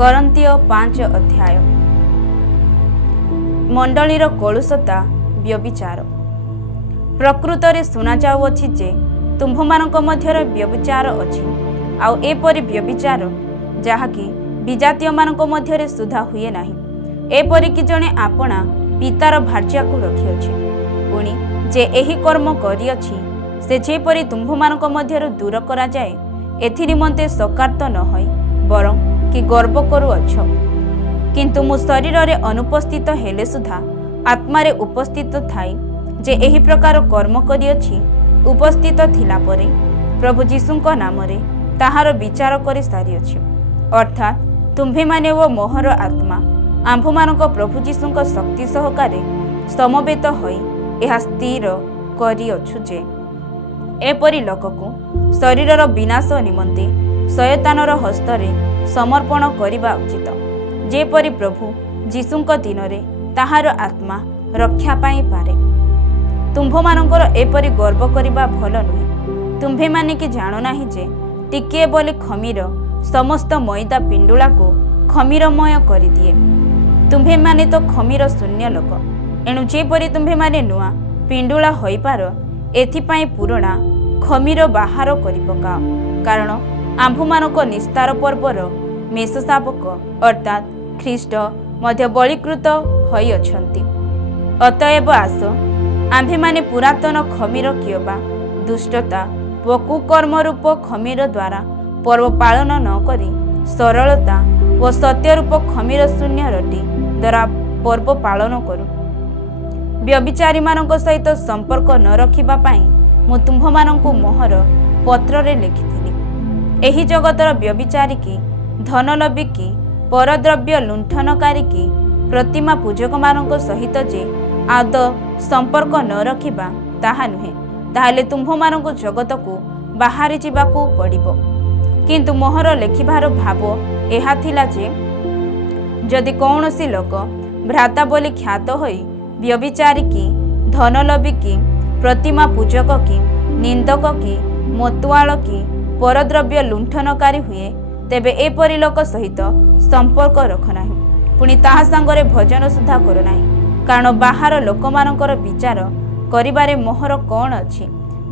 କରନ୍ତୀୟ 5 ଅଧ୍ୟାୟ। ମଣ୍ଡଳୀର କଳୁଷତା ବ୍ୟଭିଚାର। ପ୍ରକୃତରେ ଶୁଣାଯାଉଅଛି ଯେ ତୁମ୍ଭମାନଙ୍କ ମଧ୍ୟରେ ବ୍ୟଭିଚାର ଅଛି, ଆଉ ଏପରି ବ୍ୟଭିଚାର ଯାହାକି ବିଜାତୀୟମାନଙ୍କ ମଧ୍ୟରେ ସୁଦ୍ଧା ହୁଏ ନାହିଁ। ଏପରିକି ଜଣେ ଆପଣା ପିତାର ଭାର୍ଯ୍ୟାକୁ ରଖିଅଛି, ପୁଣି ଯେ ଏହି କର୍ମ କରିଅଛି ସେ ଯେପରି ତୁମ୍ଭମାନଙ୍କ ମଧ୍ୟରୁ ଦୂର କରାଯାଏ, ଏଥି ନିମନ୍ତେ ଶୋକାର୍ତ୍ତ ନ ହୋଇ ବରଂ କି ଗର୍ବ କରୁଅଛ। କିନ୍ତୁ ମୁଁ ଶରୀରରେ ଅନୁପସ୍ଥିତ ହେଲେ ସୁଦ୍ଧା ଆତ୍ମାରେ ଉପସ୍ଥିତ ଥାଇ ଯେ ଏହି ପ୍ରକାର କର୍ମ କରିଅଛି, ଉପସ୍ଥିତ ଥିଲା ପରେ ପ୍ରଭୁ ଯୀଶୁଙ୍କ ନାମରେ ତାହାର ବିଚାର କରି ସାରିଅଛି। ଅର୍ଥାତ୍ ତୁମ୍ଭେମାନେ ଓ ମୋହର ଆତ୍ମା ଆମ୍ଭମାନଙ୍କ ପ୍ରଭୁ ଯୀଶୁଙ୍କ ଶକ୍ତି ସହକାରେ ସମବେତ ହୋଇ ଏହା ସ୍ଥିର କରିଅଛୁ ଯେ ଏପରି ଲୋକକୁ ଶରୀରର ବିନାଶ ନିମନ୍ତେ ଶୟତାନର ହସ୍ତରେ ସମର୍ପଣ କରିବା ଉଚିତ, ଯେପରି ପ୍ରଭୁ ଯୀଶୁଙ୍କ ଦିନରେ ତାହାର ଆତ୍ମା ରକ୍ଷା ପାଇପାରେ। ତୁମ୍ଭମାନଙ୍କର ଏପରି ଗର୍ବ କରିବା ଭଲ ନୁହେଁ। ତୁମ୍ଭେମାନେ କି ଜାଣୁନାହିଁ ଯେ ଟିକିଏ ବୋଲି ଖମିର ସମସ୍ତ ମଇଦା ପିଣ୍ଡୁଳାକୁ ଖମିରମୟ କରିଦିଏ। ତୁମ୍ଭେମାନେ ତ ଖମିର ଶୂନ୍ୟ ଲୋକ, ଏଣୁ ଯେପରି ତୁମ୍ଭେମାନେ ନୂଆ ପିଣ୍ଡୁଳା ହୋଇପାର, ଏଥିପାଇଁ ପୁରୁଣା ଖମିର ବାହାର କରି ପକାଅ। କାରଣ ଆମ୍ଭମାନଙ୍କ ନିସ୍ତାର ପର୍ବର ମେଷଶାବକ ଅର୍ଥାତ୍ ଖ୍ରୀଷ୍ଟ ମଧ୍ୟ ବଳୀକୃତ ହୋଇଅଛନ୍ତି। ଅତଏବ ଆସ, ଆମ୍ଭେମାନେ ପୁରାତନ ଖମିର କିମ୍ବା ଦୁଷ୍ଟତା ଓ କୁକର୍ମ ରୂପ ଖମିର ଦ୍ୱାରା ପର୍ବ ପାଳନ ନ କରି ସରଳତା ଓ ସତ୍ୟରୂପ ଖମିର ଶୂନ୍ୟ ରୋଟି ଦ୍ୱାରା ପର୍ବ ପାଳନ କରୁ। ବ୍ୟଭିଚାରୀମାନଙ୍କ ସହିତ ସମ୍ପର୍କ ନ ରଖିବା ପାଇଁ ମୁଁ ତୁମ୍ଭମାନଙ୍କୁ ମୋହର ପତ୍ରରେ ଲେଖିଥିଲି। ଏହି ଜଗତର ବ୍ୟଭିଚାରୀ କି, ଧନଲୋଭୀ କି, ପରଦ୍ରବ୍ୟ ଲୁଣ୍ଠନକାରୀ କି, ପ୍ରତିମା ପୂଜକମାନଙ୍କ ସହିତ ଯେ ଆଦୌ ସମ୍ପର୍କ ନ ରଖିବା ତାହା ନୁହେଁ, ତାହେଲେ ତୁମ୍ଭମାନଙ୍କୁ ଜଗତକୁ ବାହାରି ଯିବାକୁ ପଡ଼ିବ। କିନ୍ତୁ ମୋହର ଲେଖିବାର ଭାବ ଏହା ଥିଲା ଯେ ଯଦି କୌଣସି ଲୋକ ଭ୍ରାତା ବୋଲି ଖ୍ୟାତ ହୋଇ ବ୍ୟଭିଚାରୀ କି, ଧନଲୋଭୀ କି, ପ୍ରତିମା ପୂଜକ କି, ନିନ୍ଦକ କି, ମତୁଆଳ କି, ପରଦ୍ରବ୍ୟ ଲୁଣ୍ଠନକାରୀ ହୁଏ, ତେବେ ଏପରି ଲୋକ ସହିତ ସମ୍ପର୍କ ରଖ ନାହିଁ, ପୁଣି ତାହା ସାଙ୍ଗରେ ଭୋଜନ ସୁଦ୍ଧା କର ନାହିଁ। କାରଣ ବାହାର ଲୋକମାନଙ୍କର ବିଚାର କରିବାରେ ମୋହର କ'ଣ ଅଛି?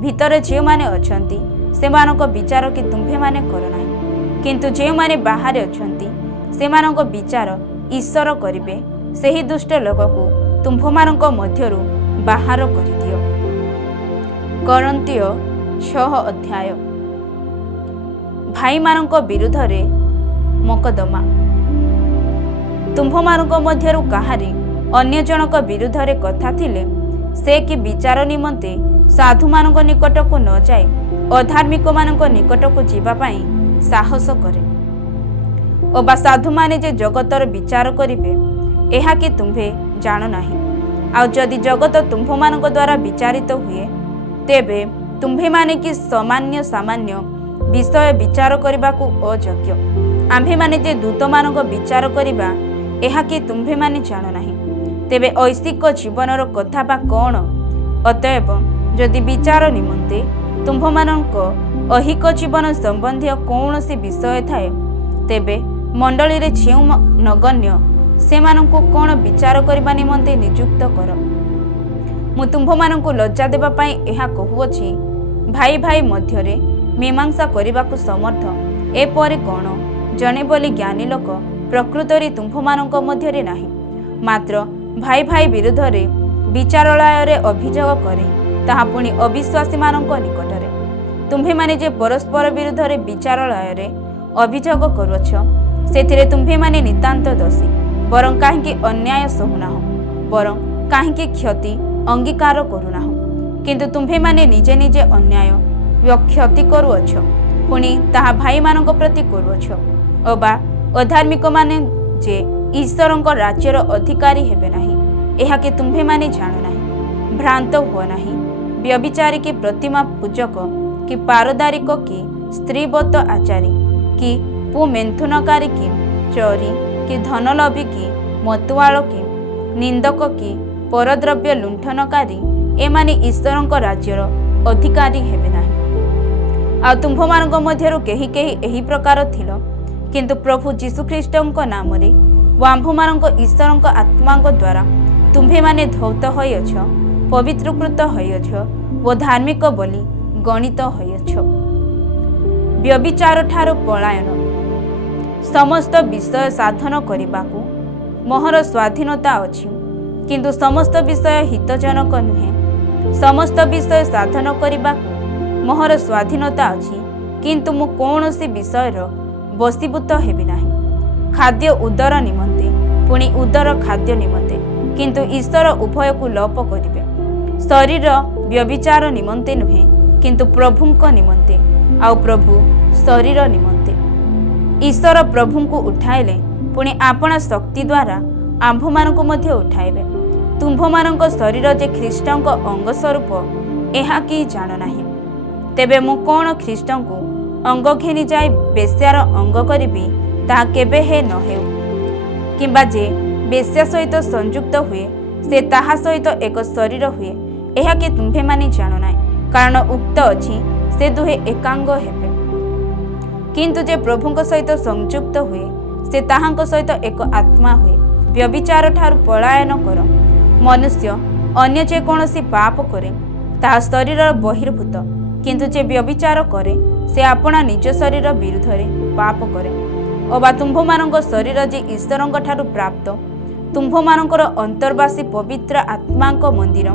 ଭିତରେ ଯେଉଁମାନେ ଅଛନ୍ତି ସେମାନଙ୍କ ବିଚାର କି ତୁମ୍ଭେମାନେ କର ନାହିଁ। କିନ୍ତୁ ଯେଉଁମାନେ ବାହାରେ ଅଛନ୍ତି ସେମାନଙ୍କ ବିଚାର ଈଶ୍ୱର କରିବେ। ସେହି ଦୁଷ୍ଟ ଲୋକକୁ ତୁମ୍ଭମାନଙ୍କ ମଧ୍ୟରୁ ବାହାର କରିଦିଅ। କରନ୍ତୀୟ 6 ଅଧ୍ୟାୟ। ଭାଇମାନଙ୍କ ବିରୁଦ୍ଧରେ ମକଦ୍ଦମା। ତୁମ୍ଭମାନଙ୍କ ମଧ୍ୟରୁ କାହାରି ଅନ୍ୟ ଜଣକ ବିରୁଦ୍ଧରେ କଥା ଥିଲେ ସେ କି ବିଚାର ନିମନ୍ତେ ସାଧୁମାନଙ୍କ ନିକଟକୁ ନ ଯାଇ ଅଧାର୍ମିକମାନଙ୍କ ନିକଟକୁ ଯିବା ପାଇଁ ସାହସ କରେ। ଅବା ସାଧୁମାନେ ଯେ ଜଗତର ବିଚାର କରିବେ, ଏହା କି ତୁମ୍ଭେ ଜାଣ ନାହିଁ? ଆଉ ଯଦି ଜଗତ ତୁମ୍ଭମାନଙ୍କ ଦ୍ୱାରା ବିଚାରିତ ହୁଏ, ତେବେ ତୁମ୍ଭେମାନେ କି ସାମାନ୍ୟ ବିଷୟ ବିଚାର କରିବାକୁ ଅଯୋଗ୍ୟ? ଆମ୍ଭେମାନେ ଯେ ଦୂତମାନଙ୍କ ବିଚାର କରିବା, ଏହା କି ତୁମ୍ଭେମାନେ ଜାଣ ନାହିଁ? ତେବେ ଐଶିକ ଜୀବନର କଥା ବା କ'ଣ? ଅତଏବ ଯଦି ବିଚାର ନିମନ୍ତେ ତୁମ୍ଭମାନଙ୍କ ଐହିକ ଜୀବନ ସମ୍ବନ୍ଧୀୟ କୌଣସି ବିଷୟ ଥାଏ, ତେବେ ମଣ୍ଡଳୀରେ ଯେଉଁ ନଗଣ୍ୟ ସେମାନଙ୍କୁ କ'ଣ ବିଚାର କରିବା ନିମନ୍ତେ ନିଯୁକ୍ତ କର। ମୁଁ ତୁମ୍ଭମାନଙ୍କୁ ଲଜ୍ଜା ଦେବା ପାଇଁ ଏହା କହୁଅଛି। ଭାଇ ଭାଇ ମଧ୍ୟରେ ମୀମାଂସା କରିବାକୁ ସମର୍ଥ ଏପରି କ'ଣ ଜଣେ ବୋଲି ଜ୍ଞାନୀ ଲୋକ ପ୍ରକୃତରେ ତୁମ୍ଭମାନଙ୍କ ମଧ୍ୟରେ ନାହିଁ। ମାତ୍ର ଭାଇ ଭାଇ ବିରୁଦ୍ଧରେ ବିଚାରାଳୟରେ ଅଭିଯୋଗ କରେ, ତାହା ପୁଣି ଅବିଶ୍ୱାସୀମାନଙ୍କ ନିକଟରେ। ତୁମ୍ଭେମାନେ ଯେ ପରସ୍ପର ବିରୁଦ୍ଧରେ ବିଚାରାଳୟରେ ଅଭିଯୋଗ କରୁଅଛ, ସେଥିରେ ତୁମ୍ଭେମାନେ ନିତାନ୍ତ ଦୋଷୀ। ବରଂ କାହିଁକି ଅନ୍ୟାୟ ସହୁନାହଁ, ବରଂ କାହିଁକି କ୍ଷତି ଅଙ୍ଗୀକାର କରୁନାହଁ? କିନ୍ତୁ ତୁମ୍ଭେମାନେ ନିଜେ ନିଜେ ଅନ୍ୟାୟ ଓ କ୍ଷତି କରୁଅଛ, ପୁଣି ତାହା ଭାଇମାନଙ୍କ ପ୍ରତି କରୁଅଛ। ଅବା ଅଧାର୍ମିକମାନେ ଯେ ଈଶ୍ୱରଙ୍କ ରାଜ୍ୟର ଅଧିକାରୀ ହେବେ ନାହିଁ, ଏହା କି ତୁମ୍ଭେମାନେ ଜାଣ ନାହିଁ? ଭ୍ରାନ୍ତ ହୁଅ ନାହିଁ। ବ୍ୟଭିଚାରୀ କି, ପ୍ରତିମା ପୂଜକ କି, ପାରଦାରିକ କି, ସ୍ତ୍ରୀବତ ଆଚାରୀ କି, ପୁମେନ୍ଥୁନକାରୀ କି, ଚୋରୀ କି, ଧନଲୋଭୀ କି, ମତୁଆଳ କି, ନିନ୍ଦକ କି, ପରଦ୍ରବ୍ୟ ଲୁଣ୍ଠନକାରୀ, ଏମାନେ ଈଶ୍ୱରଙ୍କ ରାଜ୍ୟର ଅଧିକାରୀ ହେବେ ନାହିଁ। ଆଉ ତୁମ୍ଭମାନଙ୍କ ମଧ୍ୟରୁ କେହି କେହି ଏହି ପ୍ରକାର ଥିଲ, किंतु प्रभु जीशुख्रीष्टଙ୍କ नामरे ଓ ଆମ୍ଭମାନଙ୍କ ଈଶ୍ୱରଙ୍କ ଆତ୍ମାଙ୍କ ଦ୍ୱାରା ତୁମ୍ଭେମାନେ ଧୌତ ହୋଇଅଛ, ପବିତ୍ରକୃତ ହୋଇଅଛ ଓ ଧାର୍ମିକ ବୋଲି ଗଣିତ ହୋଇଅଛ। ବ୍ୟଭିଚାର ଠାରୁ ପଳାୟନ। ସମସ୍ତ ବିଷୟ ସାଧନ କରିବାକୁ ମୋହର ସ୍ୱାଧୀନତା ଅଛି, କିନ୍ତୁ ସମସ୍ତ ବିଷୟ ହିତଜନକ ନୁହେଁ। ସମସ୍ତ ବିଷୟ ସାଧନ କରିବାକୁ ମୋହର ସ୍ୱାଧୀନତା ଅଛି, କିନ୍ତୁ ମୁଁ କୌଣସି ବିଷୟର ବଶୀଭୂତ ହେବି ନାହିଁ। ଖାଦ୍ୟ ଉଦର ନିମନ୍ତେ, ପୁଣି ଉଦର ଖାଦ୍ୟ ନିମନ୍ତେ, କିନ୍ତୁ ଈଶ୍ୱର ଉଭୟକୁ ଲୋପ କରିବେ। ଶରୀର ବ୍ୟଭିଚାର ନିମନ୍ତେ ନୁହେଁ, କିନ୍ତୁ ପ୍ରଭୁଙ୍କ ନିମନ୍ତେ, ଆଉ ପ୍ରଭୁ ଶରୀର ନିମନ୍ତେ। ଈଶ୍ୱର ପ୍ରଭୁଙ୍କୁ ଉଠାଇଲେ, ପୁଣି ଆପଣା ଶକ୍ତି ଦ୍ୱାରା ଆମ୍ଭମାନଙ୍କୁ ମଧ୍ୟ ଉଠାଇବେ। ତୁମ୍ଭମାନଙ୍କ ଶରୀର ଯେ ଖ୍ରୀଷ୍ଟଙ୍କ ଅଙ୍ଗ ସ୍ୱରୂପ, ଏହା କି ଜାଣ ନାହିଁ? ତେବେ ମୁଁ କ'ଣ ଖ୍ରୀଷ୍ଟଙ୍କୁ ଅଙ୍ଗ ଘେନି ଯାଇ ବେଶ୍ୟାର ଅଙ୍ଗ କରିବି? ତାହା କେବେ ହେ ନ ହେଉ। କିମ୍ବା ଯେ ବେଶ୍ୟା ସହିତ ସଂଯୁକ୍ତ ହୁଏ, ସେ ତାହା ସହିତ ଏକ ଶରୀର ହୁଏ, ଏହା କି ତୁମ୍ଭେମାନେ ଜାଣ ନାହିଁ? କାରଣ ଉକ୍ତ ଅଛି, ସେ ଦୁହେଁ ଏକାଙ୍ଗ ହେବେ। କିନ୍ତୁ ଯେ ପ୍ରଭୁଙ୍କ ସହିତ ସଂଯୁକ୍ତ ହୁଏ, ସେ ତାହାଙ୍କ ସହିତ ଏକ ଆତ୍ମା ହୁଏ। ବ୍ୟଭିଚାର ଠାରୁ ପଳାୟନ କର। ମନୁଷ୍ୟ ଅନ୍ୟ ଯେକୌଣସି ପାପ କରେ, ତାହା ଶରୀରର ବହିର୍ଭୂତ, କିନ୍ତୁ ଯେ ବ୍ୟଭିଚାର କରେ, ସେ ଆପଣା ନିଜ ଶରୀର ବିରୁଦ୍ଧରେ ପାପ କରେ। ଅବା ତୁମ୍ଭମାନଙ୍କ ଶରୀର ଯେ ଈଶ୍ୱରଙ୍କ ଠାରୁ ପ୍ରାପ୍ତ, ତୁମ୍ଭମାନଙ୍କର ଅନ୍ତର୍ବାସୀ ପବିତ୍ର ଆତ୍ମାଙ୍କ ମନ୍ଦିର,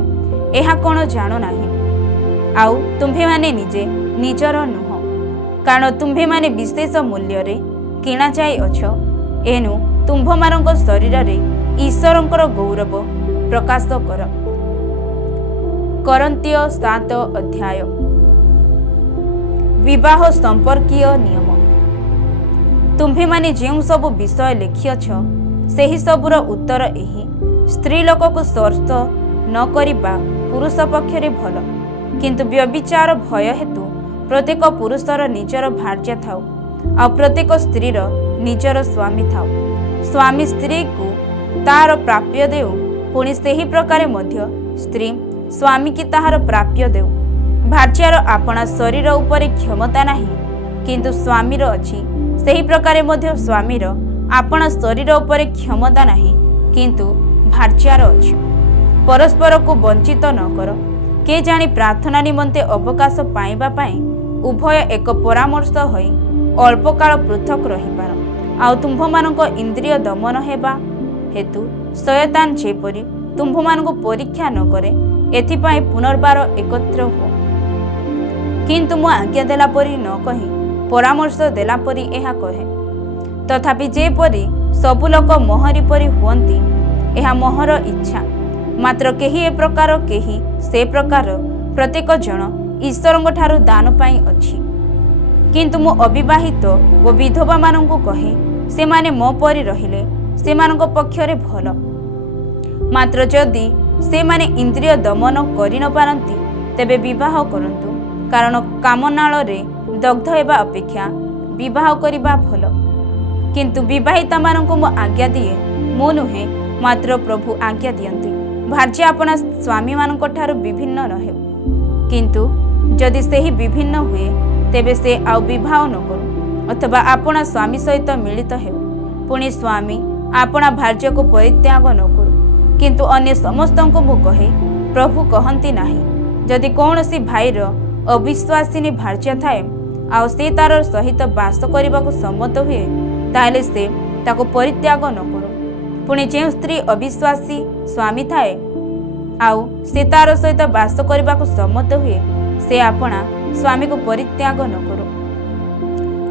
ଏହା କ'ଣ ଜାଣ ନାହିଁ? ଆଉ ତୁମ୍ଭେମାନେ ନିଜେ ନିଜର ନୁହଁ, କାରଣ ତୁମ୍ଭେମାନେ ବିଶେଷ ମୂଲ୍ୟରେ କିଣାଯାଇଅଛ। ଏଣୁ ତୁମ୍ଭମାନଙ୍କ ଶରୀରରେ ଈଶ୍ୱରଙ୍କର ଗୌରବ ପ୍ରକାଶ କର। କରନ୍ତୀୟ 7 ଅଧ୍ୟାୟ। ବିବାହ ସମ୍ପର୍କୀୟ ନିୟମ। ତୁମ୍ଭେମାନେ ଯେଉଁ ସବୁ ବିଷୟ ଲେଖିଅଛ, ସେହି ସବୁର ଉତ୍ତର ଏହି: ସ୍ତ୍ରୀ ଲୋକକୁ ସ୍ପର୍ଶ ନ କରିବା ପୁରୁଷ ପକ୍ଷରେ ଭଲ, କିନ୍ତୁ ବ୍ୟଭିଚାର ଭୟ ହେତୁ ପ୍ରତ୍ୟେକ ପୁରୁଷର ନିଜର ଭାର୍ଯ୍ୟା ଥାଉ, ଆଉ ପ୍ରତ୍ୟେକ ସ୍ତ୍ରୀର ନିଜର ସ୍ୱାମୀ ଥାଉ। ସ୍ୱାମୀ ସ୍ତ୍ରୀକୁ ତାହାର ପ୍ରାପ୍ୟ ଦେଉ, ପୁଣି ସେହି ପ୍ରକାରେ ମଧ୍ୟ ସ୍ତ୍ରୀ ସ୍ୱାମୀକି ତାହାର ପ୍ରାପ୍ୟ ଦେଉ। ଭାର୍ଯ୍ୟାର ଆପଣା ଶରୀର ଉପରେ କ୍ଷମତା ନାହିଁ, କିନ୍ତୁ ସ୍ୱାମୀର ଅଛି। ସେହି ପ୍ରକାରେ ମଧ୍ୟ ସ୍ୱାମୀର ଆପଣା ଶରୀର ଉପରେ କ୍ଷମତା ନାହିଁ, କିନ୍ତୁ ଭାର୍ଯ୍ୟାର ଅଛି। ପରସ୍ପରକୁ ବଞ୍ଚିତ ନ କର। କେଜାଣି ପ୍ରାର୍ଥନା ନିମନ୍ତେ ଅବକାଶ ପାଇବା ପାଇଁ ଉଭୟ ଏକ ପରାମର୍ଶ ହୋଇ ଅଳ୍ପ କାଳ ପୃଥକ ରହିପାର। ଆଉ ତୁମ୍ଭମାନଙ୍କ ଇନ୍ଦ୍ରିୟ ଦମନ ହେବା ହେତୁ ଶୟତାନ ଯେପରି ତୁମ୍ଭମାନଙ୍କୁ ପରୀକ୍ଷା ନ କରେ, ଏଥିପାଇଁ ପୁନର୍ବାର ଏକତ୍ର ହୁଅ। କିନ୍ତୁ ମୁଁ ଆଜ୍ଞା ଦେଲା ପରି ନ କହି ପରାମର୍ଶ ଦେଲା ପରି ଏହା କହେ। ତଥାପି ଯେପରି ସବୁ ଲୋକ ମୋହରି ପରି ହୁଅନ୍ତି, ଏହା ମୋହର ଇଚ୍ଛା। ମାତ୍ର କେହି ଏ ପ୍ରକାର, କେହି ସେ ପ୍ରକାର, ପ୍ରତ୍ୟେକ ଜଣ ଈଶ୍ୱରଙ୍କ ଠାରୁ ଦାନ ପାଇଁ ଅଛି। କିନ୍ତୁ ମୁଁ ଅବିବାହିତ ଓ ବିଧବାମାନଙ୍କୁ କହେ, ସେମାନେ ମୋ ପରି ରହିଲେ ସେମାନଙ୍କ ପକ୍ଷରେ ଭଲ। ମାତ୍ର ଯଦି ସେମାନେ ଇନ୍ଦ୍ରିୟ ଦମନ କରି ନ ପାରନ୍ତି, ତେବେ ବିବାହ କରନ୍ତୁ, କାରଣ କାମନାଳରେ ଦଗ୍ଧ ହେବା ଅପେକ୍ଷା ବିବାହ କରିବା ଭଲ। କିନ୍ତୁ ବିବାହିତାମାନଙ୍କୁ ମୁଁ ଆଜ୍ଞା ଦିଏ, ମୁଁ ନୁହେଁ, ମାତ୍ର ପ୍ରଭୁ ଆଜ୍ଞା ଦିଅନ୍ତି। ଭାର୍ଯ୍ୟା ଆପଣା ସ୍ୱାମୀମାନଙ୍କ ଠାରୁ ବିଭିନ୍ନ ନ ହେଉ। କିନ୍ତୁ ଯଦି ସେହି ବିଭିନ୍ନ ହୁଏ, ତେବେ ସେ ଆଉ ବିବାହ ନ କରୁ, ଅଥବା ଆପଣା ସ୍ୱାମୀ ସହିତ ମିଳିତ ହେଉ। ପୁଣି ସ୍ୱାମୀ ଆପଣା ଭାର୍ଯ୍ୟାକୁ ପରିତ୍ୟାଗ ନ କରୁ। କିନ୍ତୁ ଅନ୍ୟ ସମସ୍ତଙ୍କୁ ମୁଁ କହେ, ପ୍ରଭୁ କହନ୍ତି ନାହିଁ, ଯଦି କୌଣସି ଭାଇର ଅବିଶ୍ୱାସିନୀ ଭାର୍ଯ୍ୟା ଥାଏ, ଆଉ ସେ ତାର ସହିତ ବାସ କରିବାକୁ ସମ୍ମତ ହୁଏ, ତାହେଲେ ସେ ତାକୁ ପରିତ୍ୟାଗ ନ କରୁ। ପୁଣି ଯେଉଁ ସ୍ତ୍ରୀ ଅବିଶ୍ୱାସୀ ସ୍ୱାମୀ ଥାଏ, ଆଉ ସେ ତାର ସହିତ ବାସ କରିବାକୁ ସମ୍ମତ ହୁଏ, ସେ ଆପଣା ସ୍ୱାମୀକୁ ପରିତ୍ୟାଗ ନ କରୁ।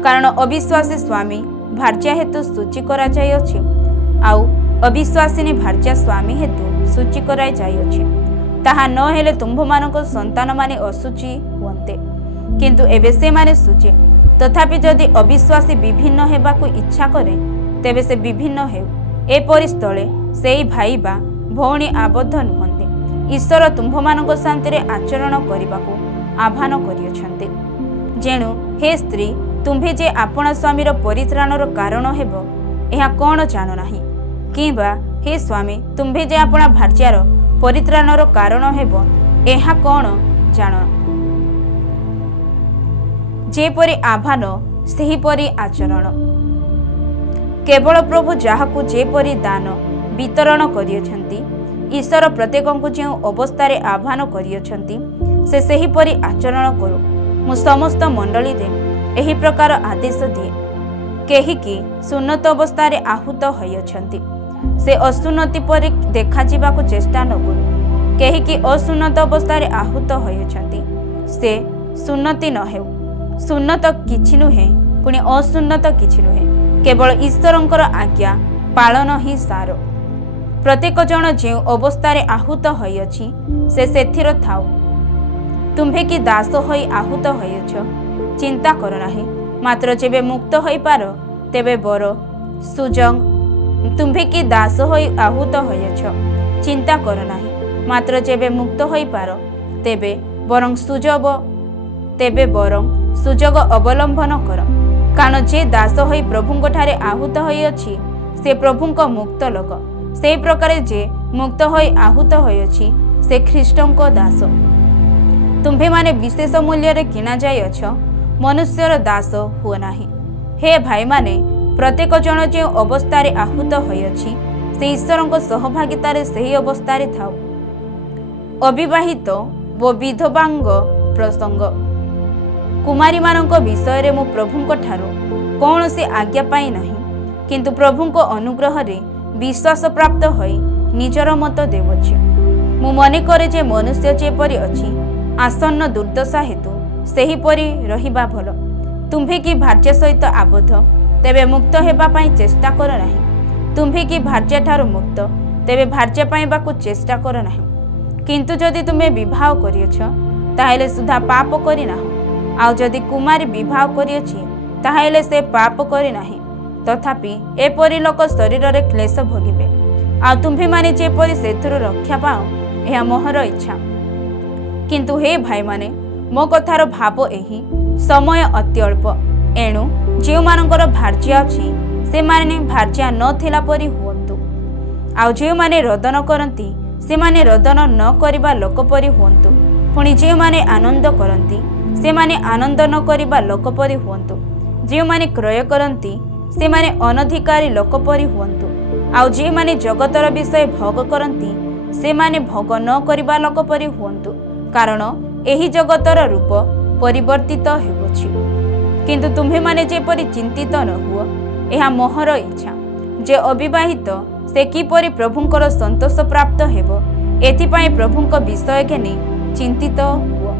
କାରଣ ଅବିଶ୍ୱାସୀ ସ୍ୱାମୀ ଭାର୍ଯ୍ୟା ହେତୁ ସୂଚୀ କରାଯାଇଅଛି, ଆଉ ଅବିଶ୍ୱାସିନୀ ଭାର୍ଯ୍ୟା ସ୍ୱାମୀ ହେତୁ ସୂଚୀ କରାଯାଇଅଛି। ତାହା ନ ହେଲେ ତୁମ୍ଭମାନଙ୍କ ସନ୍ତାନମାନେ ଅଶୁଚି ହୁଅନ୍ତେ, କିନ୍ତୁ ଏବେ ସେମାନେ ଶୁଚି। ତଥାପି ଯଦି ଅବିଶ୍ୱାସୀ ବିଭିନ୍ନ ହେବାକୁ ଇଚ୍ଛା କରେ, ତେବେ ସେ ବିଭିନ୍ନ ହେଉ। ଏପରି ସ୍ଥଳେ ସେହି ଭାଇ ବା ଭଉଣୀ ଆବଦ୍ଧ ନୁହନ୍ତି। ଈଶ୍ୱର ତୁମ୍ଭମାନଙ୍କ ଶାନ୍ତିରେ ଆଚରଣ କରିବାକୁ ଆହ୍ୱାନ କରିଅଛନ୍ତି। ଯେଣୁ ହେ ସ୍ତ୍ରୀ, ତୁମ୍ଭେ ଯେ ଆପଣା ସ୍ୱାମୀର ପରିତ୍ରାଣର କାରଣ ହେବ, ଏହା କ'ଣ ଜାଣ ନାହିଁ? କିମ୍ବା ହେ ସ୍ୱାମୀ, ତୁମ୍ଭେ ଯେ ଆପଣା ଭାର୍ଯ୍ୟାର ପରିତ୍ରାଣର କାରଣ ହେବ, ଏହା କ'ଣ ଜାଣ? ଯେପରି ଆହ୍ୱାନ, ସେହିପରି ଆଚରଣ। केवल प्रभु जहाकु जेपरि दान वितरण करियछंती ईश्वर प्रत्येकଙ୍କୁ ଯେଉଁ ଅବସ୍ଥାରେ ଆହ୍ୱାନ କରିଅଛନ୍ତି ସେ ସେହିପରି ଆଚରଣ କରୁ। ମୁଁ ସମସ୍ତ ମଣ୍ଡଳୀରେ ଏହି ପ୍ରକାର ଆଦେଶ ଦିଏ। କେହିକି ସୁନ୍ନତ ଅବସ୍ଥାରେ ଆହୁତ ହୋଇଅଛନ୍ତି ସେ ଅସୁନ୍ନତି ପରି ଦେଖାଯିବାକୁ ଚେଷ୍ଟା ନ କରୁ। କେହିକି ଅସୁନ୍ନତ ଅବସ୍ଥାରେ ଆହୁତ ହୋଇଅଛନ୍ତି ସେ ସୁନ୍ନତି ନ ହେଉ। ସୁନ୍ନତ କିଛି ନୁହେଁ ପୁଣି ଅସୁନ୍ନତ କିଛି ନୁହେଁ, କେବଳ ଈଶ୍ୱରଙ୍କର ଆଜ୍ଞା ପାଳନ ହିଁ ସାର। ପ୍ରତ୍ୟେକ ଜଣ ଯେଉଁ ଅବସ୍ଥାରେ ଆହୁତ ହୋଇଅଛି ସେ ସେଥିର ଥାଉ। ତୁମ୍ଭେ କି ଦାସ ହୋଇ ଆହୁତ ହୋଇଅଛ ଚିନ୍ତା କର ନାହିଁ, ମାତ୍ର ଯେବେ ମୁକ୍ତ ହୋଇପାର ତେବେ ବର ସୁଯୋଗ। ତୁମ୍ଭେ କି ଦାସ ହୋଇ ଆହୁତ ହୋଇଅଛ ଚିନ୍ତା କର ନାହିଁ, ମାତ୍ର ଯେବେ ମୁକ୍ତ ହୋଇପାର ତେବେ ବରଂ ସୁଯୋଗ ଅବଲମ୍ବନ କର। କାରଣ ଯେ ଦାସ ହୋଇ ପ୍ରଭୁଙ୍କଠାରେ ଆହୁତ ହୋଇଅଛି ସେ ପ୍ରଭୁଙ୍କ ମୁକ୍ତ ଲୋକ। ସେହି ପ୍ରକାରେ ଯେ ମୁକ୍ତ ହୋଇ ଆହୁତ ହୋଇଅଛି ସେ ଖ୍ରୀଷ୍ଟଙ୍କ ଦାସ। ତୁମ୍ଭେମାନେ ବିଶେଷ ମୂଲ୍ୟରେ କିଣାଯାଇଅଛ, ମନୁଷ୍ୟର ଦାସ ହୁଅ ନାହିଁ। ହେ ଭାଇମାନେ, ପ୍ରତ୍ୟେକ ଜଣ ଯେଉଁ ଅବସ୍ଥାରେ ଆହୁତ ହୋଇଅଛି ସେ ଈଶ୍ୱରଙ୍କ ସହଭାଗିତାରେ ସେହି ଅବସ୍ଥାରେ ଥାଉ। ଅବିବାହିତ ଓ ବିଧବାଙ୍କ ପ୍ରସଙ୍ଗ। କୁମାରୀମାନଙ୍କ ବିଷୟରେ ମୁଁ ପ୍ରଭୁଙ୍କ ଠାରୁ କୌଣସି ଆଜ୍ଞା ପାଇ ନାହିଁ, କିନ୍ତୁ ପ୍ରଭୁଙ୍କ ଅନୁଗ୍ରହରେ ବିଶ୍ୱାସ ପ୍ରାପ୍ତ ହୋଇ ନିଜର ମତ ଦେଉଅଛି। ମୁଁ ମନେ କରେ ଯେ ମନୁଷ୍ୟ ଯେପରି ଅଛି ଆସନ୍ନ ଦୁର୍ଦ୍ଦଶା ହେତୁ ସେହିପରି ରହିବା ଭଲ। ତୁମ୍ଭେ କି ଭାର୍ଯ୍ୟା ସହିତ ଆବଦ୍ଧ ତେବେ ମୁକ୍ତ ହେବା ପାଇଁ ଚେଷ୍ଟା କର ନାହିଁ। ତୁମ୍ଭେ କି ଭାର୍ଯ୍ୟା ଠାରୁ ମୁକ୍ତ ତେବେ ଭାର୍ଯ୍ୟା ପାଇବାକୁ ଚେଷ୍ଟା କର ନାହିଁ। କିନ୍ତୁ ଯଦି ତୁମେ ବିବାହ କରିଅଛ ତାହେଲେ ସୁଦ୍ଧା ପାପ କରିନାହଁ, ଆଉ ଯଦି କୁମାରୀ ବିବାହ କରିଅଛି ତାହେଲେ ସେ ପାପ କରିନାହିଁ। ତଥାପି ଏପରି ଲୋକ ଶରୀରରେ କ୍ଲେଶ ଭୋଗିବେ, ଆଉ ତୁମ୍ଭେମାନେ ଯେପରି ସେଥିରୁ ରକ୍ଷା ପାଅ ଏହା ମୋହର ଇଚ୍ଛା। କିନ୍ତୁ ହେ ଭାଇମାନେ, ମୋ କଥାର ଭାବ ଏହି, ସମୟ ଅତି ଅଳ୍ପ। ଏଣୁ ଯେଉଁମାନଙ୍କର ଭାର୍ଯ୍ୟା ଅଛି ସେମାନେ ଭାର୍ଯ୍ୟା ନଥିଲା ପରି ହୁଅନ୍ତୁ, ଆଉ ଯେଉଁମାନେ ରୋଦନ କରନ୍ତି ସେମାନେ ରୋଦନ ନ କରିବା ଲୋକ ପରି ହୁଅନ୍ତୁ। ପୁଣି ଯେଉଁମାନେ ଆନନ୍ଦ କରନ୍ତି ସେମାନେ ଆନନ୍ଦ ନ କରିବା ଲୋକ ପରି ହୁଅନ୍ତୁ। ଯେଉଁମାନେ କ୍ରୟ କରନ୍ତି ସେମାନେ ଅନଧିକାରୀ ଲୋକ ପରି ହୁଅନ୍ତୁ, ଆଉ ଯେଉଁମାନେ ଜଗତର ବିଷୟ ଭୋଗ କରନ୍ତି ସେମାନେ ଭୋଗ ନ କରିବା ଲୋକ ପରି ହୁଅନ୍ତୁ, କାରଣ ଏହି ଜଗତର ରୂପ ପରିବର୍ତ୍ତିତ ହେଉଅଛି। କିନ୍ତୁ ତୁମ୍ଭେମାନେ ଯେପରି ଚିନ୍ତିତ ନ ହୁଅ ଏହା ମୋହର ଇଚ୍ଛା। ଯେ ଅବିବାହିତ ସେ କିପରି ପ୍ରଭୁଙ୍କର ସନ୍ତୋଷ ପ୍ରାପ୍ତ ହେବ ଏଥିପାଇଁ ପ୍ରଭୁଙ୍କ ବିଷୟ ଘେନି ଚିନ୍ତିତ ହୁଅ।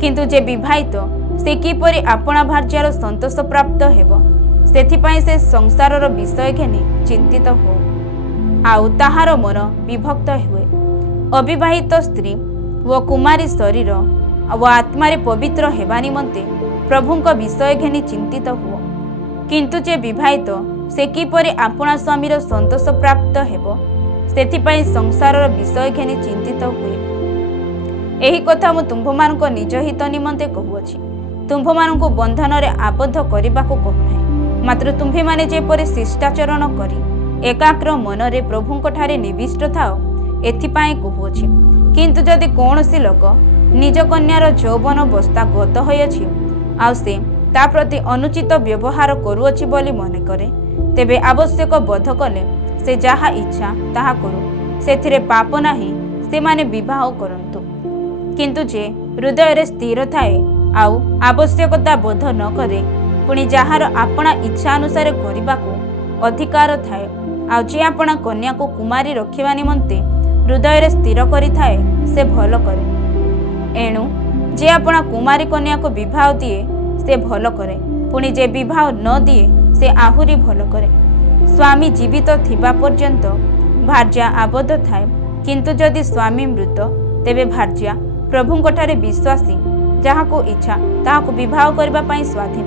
କିନ୍ତୁ ଯେ ବିବାହିତ ସେ କିପରି ଆପଣା ଭାର୍ଯ୍ୟାର ସନ୍ତୋଷ ପ୍ରାପ୍ତ ହେବ ସେଥିପାଇଁ ସେ ସଂସାରର ବିଷୟ ଘେନି ଚିନ୍ତିତ ହଉ, ଆଉ ତାହାର ମନ ବିଭକ୍ତ ହୁଏ। ଅବିବାହିତ ସ୍ତ୍ରୀ ଓ କୁମାରୀ ଶରୀର ଓ ଆତ୍ମାରେ ପବିତ୍ର ହେବା ନିମନ୍ତେ ପ୍ରଭୁଙ୍କ ବିଷୟ ଘେନି ଚିନ୍ତିତ ହୁଅ। କିନ୍ତୁ ଯେ ବିବାହିତ ସେ କିପରି ଆପଣା ସ୍ୱାମୀର ସନ୍ତୋଷ ପ୍ରାପ୍ତ ହେବ ସେଥିପାଇଁ ସଂସାରର ବିଷୟ ଘେନି ଚିନ୍ତିତ ହୁଏ। ଏହି କଥା ମୁଁ ତୁମ୍ଭମାନଙ୍କ ନିଜ ହିତ ନିମନ୍ତେ କହୁଅଛି। ତୁମ୍ଭମାନଙ୍କୁ ବନ୍ଧନରେ ଆବଦ୍ଧ କରିବାକୁ କହୁନାହିଁ, ମାତ୍ର ତୁମ୍ଭେମାନେ ଯେପରି ଶିଷ୍ଟାଚରଣ କରି ଏକାଗ୍ର ମନରେ ପ୍ରଭୁଙ୍କଠାରେ ନିବିଷ୍ଟ ଥାଅ ଏଥିପାଇଁ କହୁଅଛି। କିନ୍ତୁ ଯଦି କୌଣସି ଲୋକ ନିଜ କନ୍ୟାର ଯୌବନାବସ୍ଥା ଗତ ହୋଇଅଛି ଆଉ ସେ ତା ପ୍ରତି ଅନୁଚିତ ବ୍ୟବହାର କରୁଅଛି ବୋଲି ମନେ କରେ, ତେବେ ଆବଶ୍ୟକ ବୋଧ କଲେ ସେ ଯାହା ଇଚ୍ଛା ତାହା କରୁ, ସେଥିରେ ପାପ ନାହିଁ, ସେମାନେ ବିବାହ କରନ୍ତୁ। କିନ୍ତୁ ଯେ ହୃଦୟରେ ସ୍ଥିର ଥାଏ ଆଉ ଆବଶ୍ୟକତା ବୋଧ ନ କରେ, ପୁଣି ଯାହାର ଆପଣା ଇଚ୍ଛା ଅନୁସାରେ କରିବାକୁ ଅଧିକାର ଥାଏ, ଆଉ ଯେ ଆପଣା କନ୍ୟାକୁ କୁମାରୀ ରଖିବା ନିମନ୍ତେ ହୃଦୟରେ ସ୍ଥିର କରିଥାଏ ସେ ଭଲ କରେ। ଏଣୁ ଯେ ଆପଣା କୁମାରୀ କନ୍ୟାକୁ ବିବାହ ଦିଏ ସେ ଭଲ କରେ, ପୁଣି ଯେ ବିବାହ ନ ଦିଏ ସେ ଆହୁରି ଭଲ କରେ। ସ୍ୱାମୀ ଜୀବିତ ଥିବା ପର୍ଯ୍ୟନ୍ତ ଭାର୍ଯ୍ୟା ଆବଦ୍ଧ ଥାଏ, କିନ୍ତୁ ଯଦି ସ୍ୱାମୀ ମୃତ ତେବେ ଭାର୍ଯ୍ୟା ପ୍ରଭୁଙ୍କଠାରେ ବିଶ୍ୱାସୀ, ଯାହାକୁ ଇଚ୍ଛା ତାହାକୁ ବିବାହ କରିବା ପାଇଁ ସ୍ୱାଧୀନ।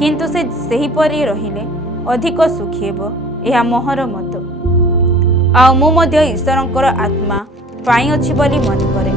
କିନ୍ତୁ ସେ ସେହିପରି ରହିଲେ ଅଧିକ ସୁଖୀ ହେବ, ଏହା ମୋହର ମତ। ଆଉ ମୁଁ ମଧ୍ୟ ଈଶ୍ୱରଙ୍କର ଆତ୍ମା ପାଇଅଛି ବୋଲି ମନେ କରେ।